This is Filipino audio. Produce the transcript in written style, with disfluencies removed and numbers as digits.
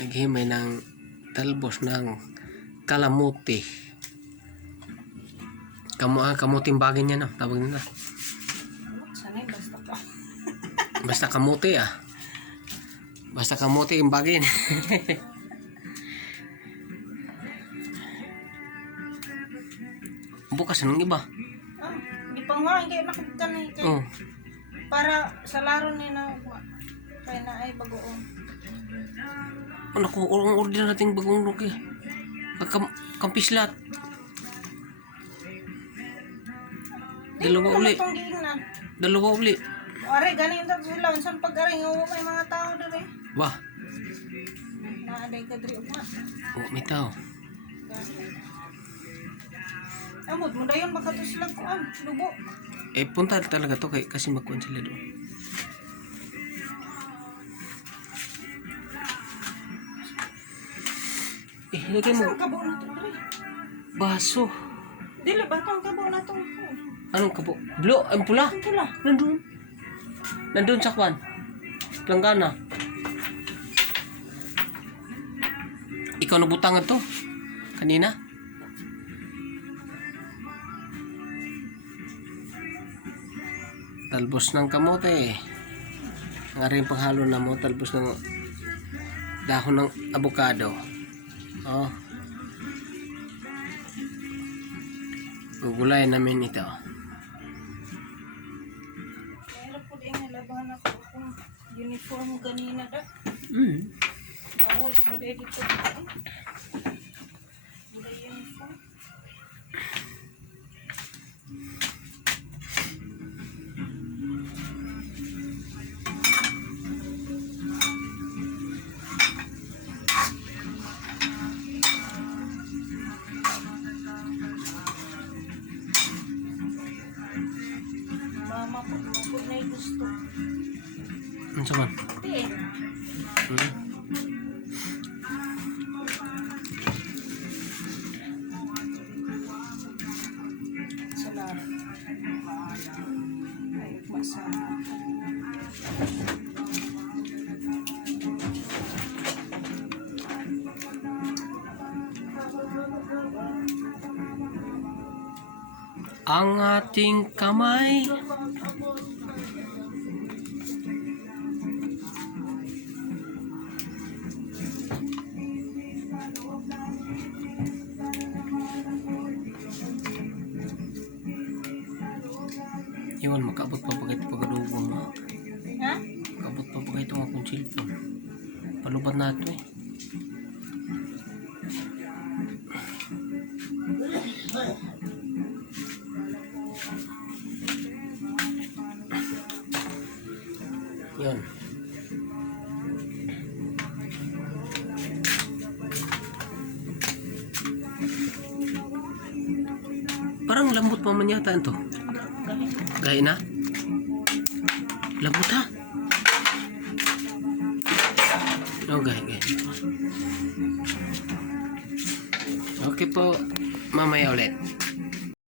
naghimay ng talbos ng kalamuti. Kamuting bagay niya, no? Tawag nila. Sanay, basta ka. Basta kamuti, ah. Basta kamuti yung bagay. Bukas ng iba. Di pa nga, hindi nakita na ito. Oh. Para sa laro ni na, kaya na ay bagoong. Ano ko, order natin bagong ruki. Kampislat. Dalawa uli. Dalawa uli. Are, galing daw sila. Saan pag-aring, may mga tao doon eh. Bah. Naaday ka diri ugma. Oh, may tao. Amod mo dayon makatuslag kuan, lubo. Eh, punta talaga to kasi magkuhan sila doon. Lagay mo. Saan kabo na to? Baso. Dili ba itong kabo na to? Anong kabo? Blue? Ang pula? Ang pula. Nandun. Nandun sa kwan. Planggana. Ikaw nabutangan to? Kanina? Talbos ng kamote. Ang aring panghalo na mo. Talbos ng dahon ng avocado. Oh. Gugulayan namin ito. Pero po din nalabahan ako kung uniform kanina da. Bawal ka dito dito. Wala uniform. Mama po na yung gusto. Ano saman? Eh. Salamat. Ay, masama. Ang ating kamay. Iwan, makabot pa pa ito pagkadugo mo. Ha? Makabot pa pa ito akong cellphone. Palubat na ito eh. Yan. Parang lambot pa man yata ito. Gaya na? Lambot ha? Oh, gaya. Okay po. Mamaya ulit.